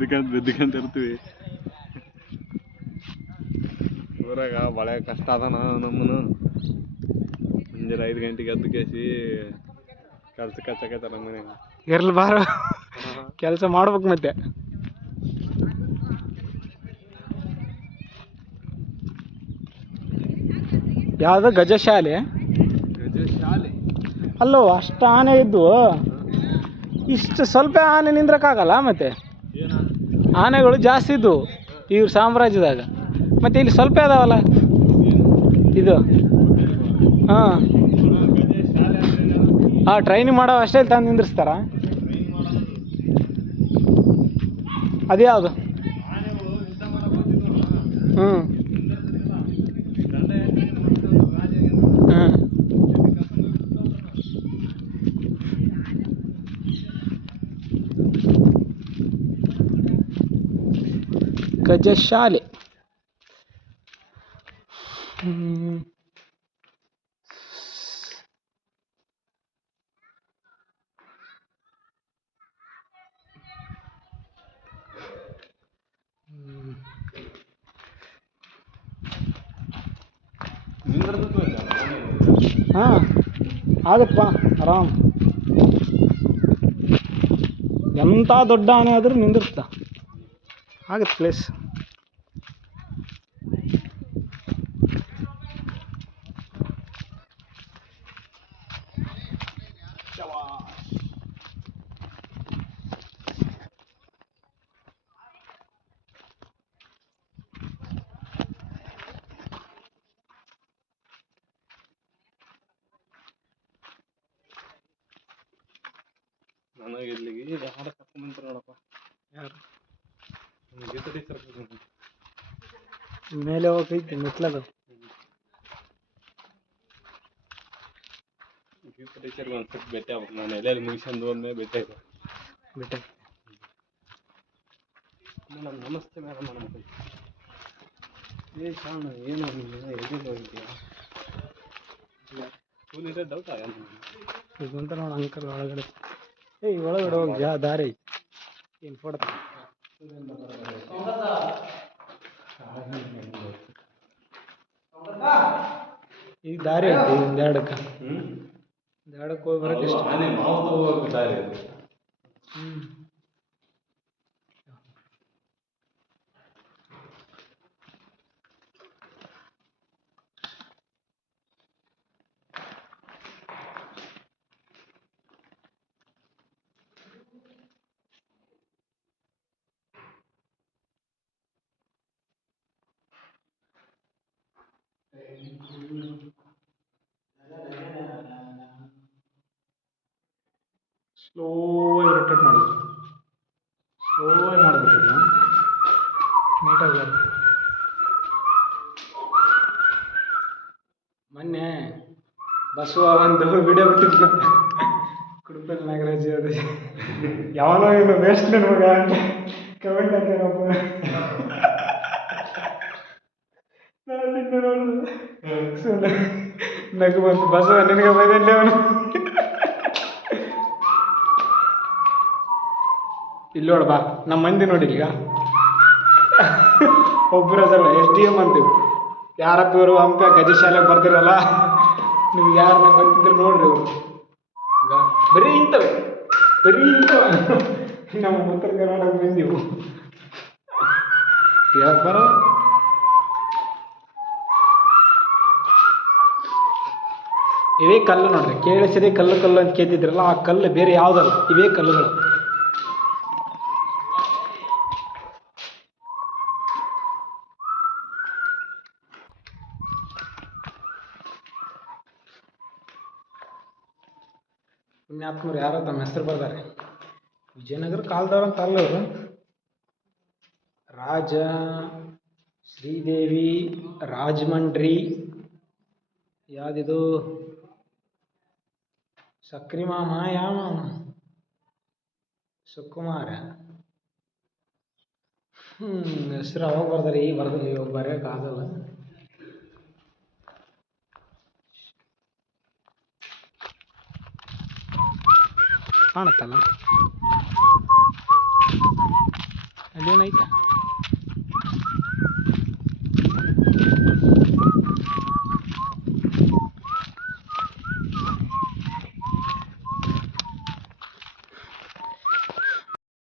ಬಿದ್ದುಕಂತ ಇರ್ತೀವಿ ಊರಾಗ ಭಾಳ ಕಷ್ಟ ಅದ ನಮ್ಮನು ಮುಂಜಾನೆ 5 ಗಂಟೆಗೆ ಎದ್ದು ಕೇಸಿ ಕೆಲ್ಸಕ್ಕೆ ಹಚ್ಚಕತ್ತಾರ ನಮ್ಮ ಮನ್ಯಾಗ. ಇರ್ಲಿ ಬಾರ ಕೆಲಸ ಮಾಡ್ಬೇಕು ಮತ್ತೆ. ಯಾವ್ದು ಗಜಶಾಲೆ ಅಲ್ಲೋ ಅಷ್ಟು ಆನೆ ಇದ್ದು ಇಷ್ಟು ಸ್ವಲ್ಪ ಆನೆ ನಿಂದ್ರಕ್ಕಾಗಲ್ಲ ಮತ್ತೆ. ಆನೆಗಳು ಜಾಸ್ತಿ ಇದ್ದು ಇವ್ರ ಸಾಮ್ರಾಜ್ಯದಾಗ, ಮತ್ತೆ ಇಲ್ಲಿ ಸ್ವಲ್ಪ ಅದಾವಲ್ಲ ಇದು. ಹಾಂ ಟ್ರೈನಿಂಗ್ ಮಾಡೋ ಅಷ್ಟೇ ತಂದು ನಿಂದ್ರಿಸ್ತಾರ. ಅದ್ಯಾವುದು? ಹ್ಞೂ ಹಾಂ ಗಜಶಾಲೆ. ಹಾಂ ಆಗತ್ತಪ್ಪ ಆರಾಮ್. ಎಂಥ ದೊಡ್ಡ ಆನೆ ಆದರೂ ನಿಂದಿರ್ತ ಆಗತ್ತೆ ಪ್ಲೇಸ್. ನನಗೆ ಇಲ್ಲಿಗೆ ಯಾರು ಕರ್ಕೊಂಡ್ಬಂತಾರೆ ನೋಡಪ್ಪ. ಯಾರು ಗೀತ ಟೀಚರ್ ಮೇಲೆ ಹೋಗೈತಿ ಮೆಟ್ಲದು. ಗೀತ ಟೀಚರ್ಗೆ ಒಂದ್ಸತಿ ಭೇಟಿ ಆಗ್ಬೇಕು. ನಾನು ಎಲ್ಲೆಲ್ಲಿ ಮುಗಿಸ್ಕೊಂಡು ಹೋದ್ಮೇಲೆ ಭೇಟಿ ಆಗ್ಬೇಕು. ಬಿಟ್ಟೆ ಮೇಡಮ್ ನಮಸ್ತೆ ಮೇಡಮ್ ಅನ್ಬೇಕು. ಶಾಣ ಏನು ನೀನು ಎಲ್ಲಿಂದ ಹೋಗಿದ್ದೀಯ? ಸ್ಕೂಲ್ ಇದೆ ಡೌಟ್ ಆಗ ಈಗಂತ ನೋಡು ಅಂಕಲ್ ಒಳಗಡೆ. ಒಳಗಡೆ ಹೋಗಿ ದಾರಿ ಏನು ಫೋಟೋ ಈಗ ದಾರಿ ಐತಿ. ಒಂದೆರಡಕ್ಕೆ ಹೋಗಿ ಬರೋಕೆ ಇಷ್ಟ. ದಾರಿ ಸ್ಲೋವಾಗಿ ರೊಟೇಟ್ ಮಾಡೋದು. ಸ್ಲೋವಾಗಿ ಮಾಡಬೇಕು. ನೀಟಾಗಿ ಮೊನ್ನೆ ಬಸವ ಒಂದು ವಿಡಿಯೋ ಬಿಟ್ಟಿದ್ನ ಕುಡುಪಲ್ಲಿ ನಾಗರಾಜ್ ಅದು ಯಾವನೋ ಏನು ವೇಸ್ಟ್ ನನ್ನ ಮಗ ಅಂತ ಕಮೆಂಟ್ ಹಾಕ್ಯಾನಪ್ಪ. ನೋಡಿದ್ರು ಸುಮ್ಮನೆ ನಗು ಬಂತು. ಬಸವ ನಿನಗೆ ಬೈದಂಡೆ ಅವನು. ಇಲ್ಲಿ ನೋಡ ಬಾ ನಮ್ಮ ಮಂದಿ ನೋಡಿ ಈಗ ಒಬ್ಬರು ಅದಲ್ಲ SDM ಅಂತೀವಿ. ಯಾರಪ್ಪ ಇವರು ಹಂಪೆ ಗಜಶಾಲೆಗೆ ಬರ್ತಿರಲ್ಲ, ನಿಮ್ಗೆ ಯಾರನ್ನ ಗೊತ್ತಿದ್ರು ನೋಡ್ರಿ. ಇವರು ಬರೀ ಇಂಥವೆ ನಮ್ಮ ಉತ್ತರ ಕರ್ನಾಟಕ ಬಂದಿವು ಯಾಕೆ ಬರೋ. ಇವೇ ಕಲ್ಲು ನೋಡ್ರಿ, ಕೇಳಿಸಿದೆ ಕಲ್ಲು ಅಂತ ಕೇಳ್ತಿದ್ರಲ್ಲ, ಆ ಕಲ್ಲು ಬೇರೆ ಯಾವುದಲ್ಲ, ಇವೇ ಕಲ್ಲುಗಳು. ಪುಣ್ಯಾತ್ಮರು ಯಾರೋ ತಮ್ಮ ಹೆಸರು ಬರ್ತಾರೆ. ವಿಜಯನಗರ ಕಾಲದವ್ರು ಅಂತ ಅಲ್ಲ ಅವರು. ರಾಜ ಶ್ರೀದೇವಿ ರಾಜಮಂಡ್ರಿ ಯಾವುದಿದು ಸಕ್ರಿ ಮಾಮ ಯಾವ ಮಾಮ ಸುಕುಮಾರ ಹೆಸರು ಅವಾಗ ಬರ್ತಾರೆ, ಈಗ ಬರ್ದಿಲ್ಲ. ಇವಾಗ ಬರೆಯೋಕ್ಕಾಗಲ್ಲ. ಕಾಣುತ್ತಲ್ಲ ಇಲ್ಲೇನೈತೆ